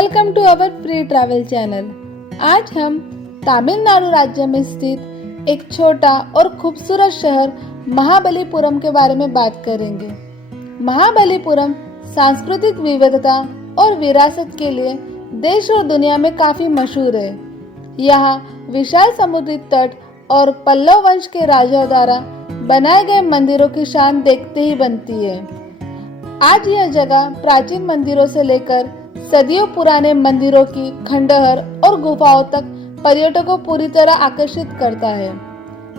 Welcome to our free travel channel. आज हम तमिलनाडु राज्य में स्थित एक छोटा और खूबसूरत शहर महाबलीपुरम के बारे में बात करेंगे। महाबलीपुरम सांस्कृतिक विविधता और विरासत के लिए देश और दुनिया में काफी मशहूर है। यहाँ विशाल समुद्री तट और पल्लव वंश के राजाओं द्वारा बनाए गए मंदिरों की शान देखते ही बनती है। आज यह जगह प्राचीन मंदिरों से लेकर सदियों पुराने मंदिरों की खंडहर और गुफाओं तक पर्यटकों को पूरी तरह आकर्षित करता है।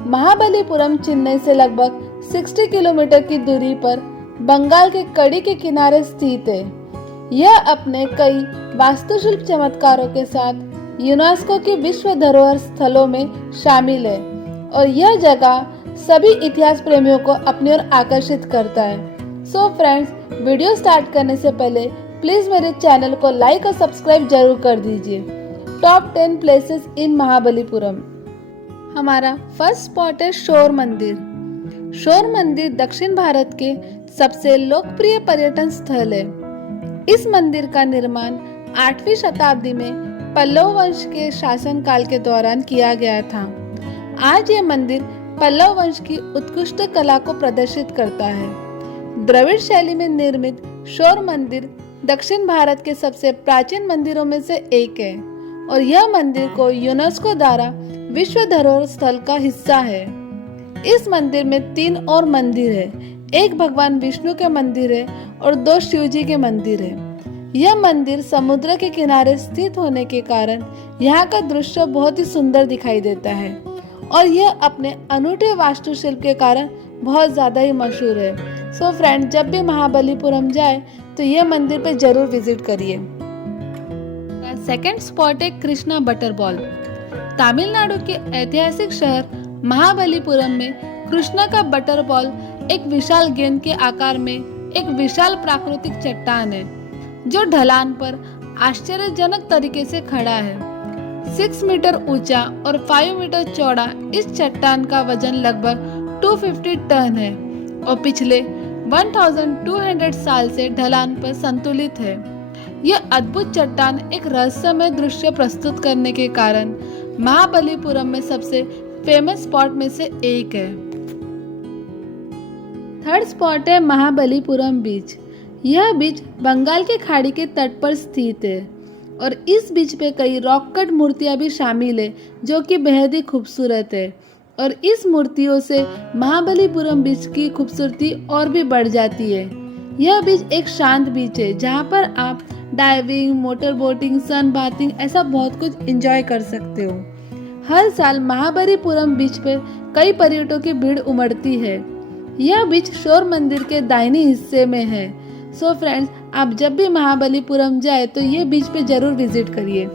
महाबलीपुरम चेन्नई से लगभग 60 किलोमीटर की दूरी पर बंगाल के कड़ी के किनारे स्थित है। यह अपने कई वास्तुशिल्प चमत्कारों के साथ यूनेस्को की विश्व धरोहर स्थलों में शामिल है और यह जगह सभी इतिहास प्रेमियों को अपनी ओर आकर्षित करता है। सो फ्रेंड्स, वीडियो स्टार्ट करने से पहले प्लीज मेरे चैनल को लाइक और सब्सक्राइब जरूर कर दीजिए। Top 10 places in Mahabalipuram. हमारा फर्स्ट स्पॉट है शोर मंदिर। शोर मंदिर दक्षिण भारत के सबसे लोकप्रिय पर्यटन स्थल है। इस मंदिर का निर्माण 8वीं शताब्दी में पल्लव वंश के शासनकाल के दौरान किया गया था। आज यह मंदिर पल्लव वंश की उत्कृष्ट कला को प्रदर्शित करता है। द्रविड़ शैली में निर्मित शोर मंदिर दक्षिण भारत के सबसे प्राचीन मंदिरों में से एक है और यह मंदिर को यूनेस्को द्वारा विश्व धरोहर स्थल का हिस्सा है। इस मंदिर में 3 और मंदिर है। एक भगवान विष्णु के मंदिर है और 2 शिव जी के मंदिर है। यह मंदिर समुद्र के किनारे स्थित होने के कारण यहाँ का दृश्य बहुत ही सुंदर दिखाई देता है और यह अपने अनूठे वास्तुशिल्प के कारण बहुत ज्यादा ही मशहूर है। सो फ्रेंड, जब भी महाबलीपुरम जाए तो यह मंदिर पे जरूर विजिट करिए। सेकंड स्पॉट है कृष्णा बटर बॉल। तमिलनाडु के ऐतिहासिक शहर महाबलीपुरम में कृष्णा का बटर बॉल एक विशाल गेंद के आकार में एक विशाल प्राकृतिक चट्टान है जो ढलान पर आश्चर्यजनक तरीके से खड़ा है। 6 मीटर ऊंचा और 5 मीटर चौड़ा इस चट्टान का वजन लगभग 250 टन है और पिछले 1200 साल से ढलान पर संतुलित है। यह अद्भुत चट्टान एक रहस्यमय दृश्य प्रस्तुत करने के कारण महाबलीपुरम में सबसे फेमस स्पॉट में से एक है। थर्ड स्पॉट है महाबलीपुरम बीच। यह बीच बंगाल के खाड़ी के तट पर स्थित है और इस बीच पे कई रॉक कट मूर्तियां भी शामिल है जो कि बेहद ही खूबसूरत है और इस मूर्तियों से महाबलीपुरम बीच की खूबसूरती और भी बढ़ जाती है। यह बीच एक शांत बीच है जहाँ पर आप डाइविंग, मोटर बोटिंग, सन बाथिंग ऐसा बहुत कुछ एंजॉय कर सकते हो। हर साल महाबलीपुरम बीच पे कई पर्यटकों की भीड़ उमड़ती है। यह बीच शोर मंदिर के दाहिने हिस्से में है। सो फ्रेंड्स, आप जब भी महाबलीपुरम जाए तो ये बीच पे जरूर विजिट करिए।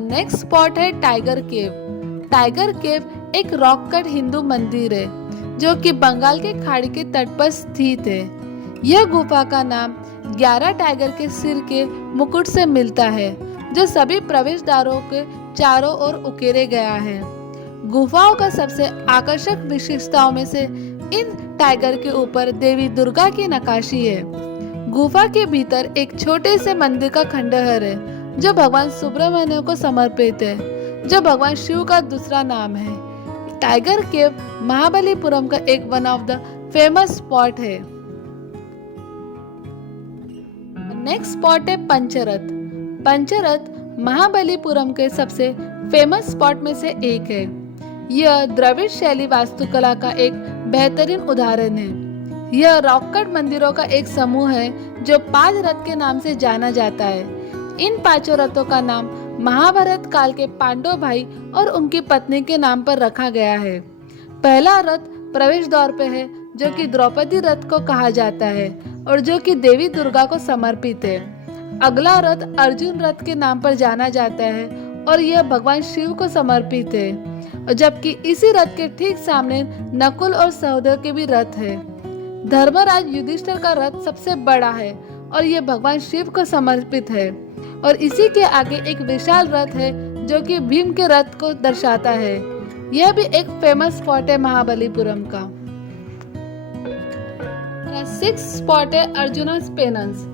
नेक्स्ट स्पॉट है टाइगर केव। टाइगर केव एक रॉक कट हिंदू मंदिर है जो कि बंगाल के खाड़ी के तट पर स्थित है। यह गुफा का नाम 11 टाइगर के सिर के मुकुट से मिलता है जो सभी प्रवेश द्वारों के चारों ओर उकेरे गया है। गुफाओं का सबसे आकर्षक विशेषताओं में से इन टाइगर के ऊपर देवी दुर्गा की नक्काशी है। गुफा के भीतर एक छोटे से मंदिर का खंडहर है जो भगवान सुब्रमण्य को समर्पित है, जो भगवान शिव का दूसरा नाम है। टाइगर केव महाबलीपुरम का एक one of the famous spot है। नेक्स्ट स्पॉट है पंचरथ। पंचरथ महाबलीपुरम के सबसे फेमस स्पॉट में से एक है। यह द्रविड़ शैली वास्तुकला का एक बेहतरीन उदाहरण है। यह रॉक कट मंदिरों का एक समूह है जो 5 रथ के नाम से जाना जाता है। इन 5 रथों का नाम महाभारत काल के पांडव भाई और उनकी पत्नी के नाम पर रखा गया है। पहला रथ प्रवेश द्वार पे है जो कि द्रौपदी रथ को कहा जाता है और जो कि देवी दुर्गा को समर्पित है। अगला रथ अर्जुन रथ के नाम पर जाना जाता है और यह भगवान शिव को समर्पित है, जबकि इसी रथ के ठीक सामने नकुल और सहदेव के भी रथ है। धर्मराज युधिष्ठिर का रथ सबसे बड़ा है और यह भगवान शिव को समर्पित है और इसी के आगे एक विशाल रथ है जो कि भीम के रथ को दर्शाता है। यह भी एक फेमस स्पॉट है महाबलीपुरम का। 6 स्पॉट है अर्जुनास पेनस।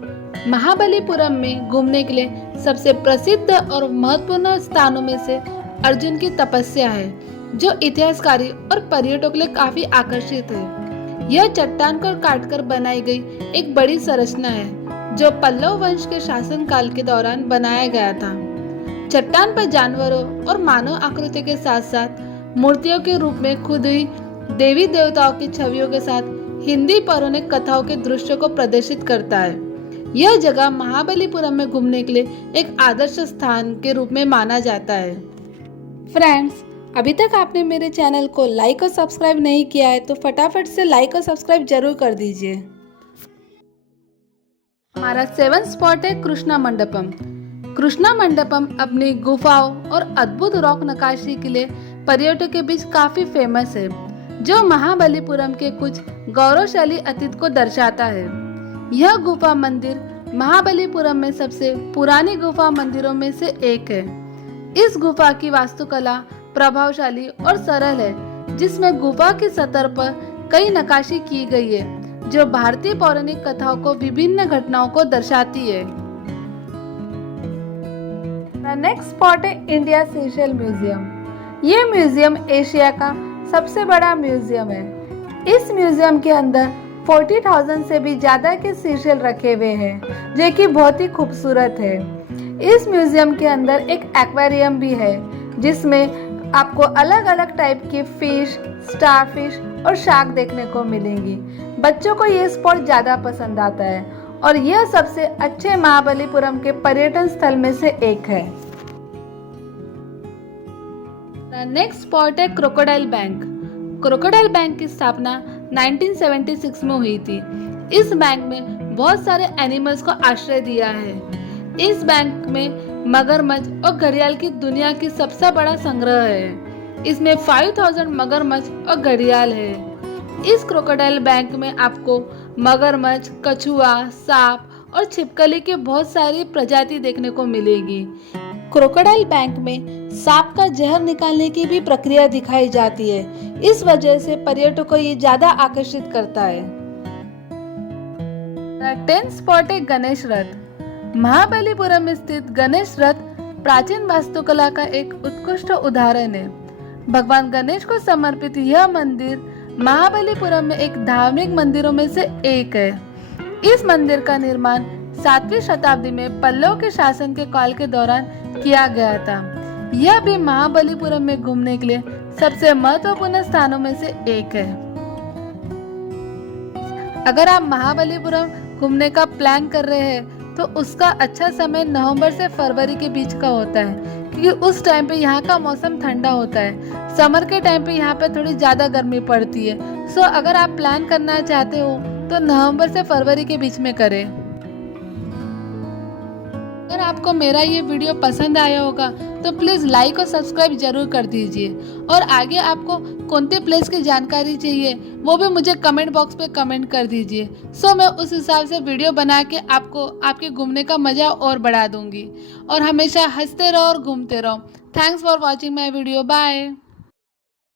महाबलीपुरम में घूमने के लिए सबसे प्रसिद्ध और महत्वपूर्ण स्थानों में से अर्जुन की तपस्या है, जो इतिहासकारी और पर्यटकों के लिए काफी आकर्षित है। यह चट्टान को काटकर बनाई गई एक बड़ी संरचना है, जो पल्लव वंश के शासनकाल के दौरान बनाया गया था। चट्टान पर जानवरों और मानव आकृति के साथ साथ मूर्तियों के रूप में खुदी देवी देवताओं की छवियों के साथ हिंदी पौराणिक कथाओं के दृश्य को प्रदर्शित करता है। यह जगह महाबलीपुरम में घूमने के लिए एक आदर्श स्थान के रूप में माना जाता है। फ्रेंड्स, अभी तक आपने मेरे चैनल को लाइक और सब्सक्राइब नहीं किया है तो फटाफट से लाइक और सब्सक्राइब जरूर कर दीजिए। हमारा 7th स्पॉट है कृष्णा मंडपम। कृष्णा मंडपम अपनी गुफाओं और अद्भुत रॉक नक्काशी के लिए पर्यटकों के बीच काफी फेमस है, जो महाबलीपुरम के कुछ गौरवशाली अतीत को दर्शाता है। यह गुफा मंदिर महाबलीपुरम में सबसे पुरानी गुफा मंदिरों में से एक है। इस गुफा की वास्तुकला प्रभावशाली और सरल है, जिसमें गुफा की सतह पर कई नक्काशी की गई है, जो भारतीय पौराणिक कथाओं को विभिन्न घटनाओं को दर्शाती है। नेक्स्ट स्पॉट है इंडिया सीशेल म्यूजियम। ये म्यूजियम एशिया का सबसे बड़ा म्यूजियम है। इस म्यूजियम के अंदर 40,000 से भी ज्यादा के सीशेल रखे हुए हैं, जो कि बहुत ही खूबसूरत है। इस म्यूजियम के अंदर एक एक्वेरियम भी है, जिसमें आपको अलग अलग टाइप के फिश, स्टारफिश और शार्क देखने को मिलेंगी। बच्चों को ये स्पॉट ज्यादा पसंद आता है और यह सबसे अच्छे महाबलीपुरम के पर्यटन स्थल में से एक है। नेक्स्ट स्पॉट है क्रोकोडाइल बैंक। क्रोकोडाइल बैंक की स्थापना 1976 में हुई थी। इस बैंक में बहुत सारे एनिमल्स को आश्रय दिया है। इस बैंक में मगरमच्छ और घड़ियाल की दुनिया की सबसे बड़ा संग्रह है। इसमें 5000 मगरमच्छ और घड़ियाल है। इस क्रोकोडाइल बैंक में आपको मगरमच्छ, कछुआ, सांप और छिपकली की बहुत सारी प्रजाति देखने को मिलेगी। क्रोकोडाइल बैंक में सांप का जहर निकालने की भी प्रक्रिया दिखाई जाती है। इस वजह से पर्यटकों को ये ज्यादा आकर्षित करता है। 10th स्पॉट है गणेश रथ। महाबलीपुरम में स्थित गणेश रथ प्राचीन वास्तुकला का एक उत्कृष्ट उदाहरण है। भगवान गणेश को समर्पित यह मंदिर महाबलीपुरम में एक धार्मिक मंदिरों में से एक है। इस मंदिर का निर्माण 7वीं शताब्दी में पल्लव के शासन के काल के दौरान किया गया था। यह भी महाबलीपुरम में घूमने के लिए सबसे महत्वपूर्ण स्थानों में से एक है। अगर आप महाबलीपुरम घूमने का प्लान कर रहे हैं तो उसका अच्छा समय नवंबर से फरवरी के बीच का होता है, क्योंकि उस टाइम पे यहाँ का मौसम ठंडा होता है। समर के टाइम पे यहाँ पे थोड़ी ज़्यादा गर्मी पड़ती है। सो अगर आप प्लान करना चाहते हो तो नवंबर से फरवरी के बीच में करें। अगर आपको मेरा ये वीडियो पसंद आया होगा तो प्लीज़ लाइक और सब्सक्राइब जरूर कर दीजिए। और आगे आपको कौन से प्लेस की जानकारी चाहिए वो भी मुझे कमेंट बॉक्स पे कमेंट कर दीजिए। सो मैं उस हिसाब से वीडियो बना के आपको आपके घूमने का मज़ा और बढ़ा दूंगी। और हमेशा हंसते रहो और घूमते रहो। Thanks for watching my video. Bye.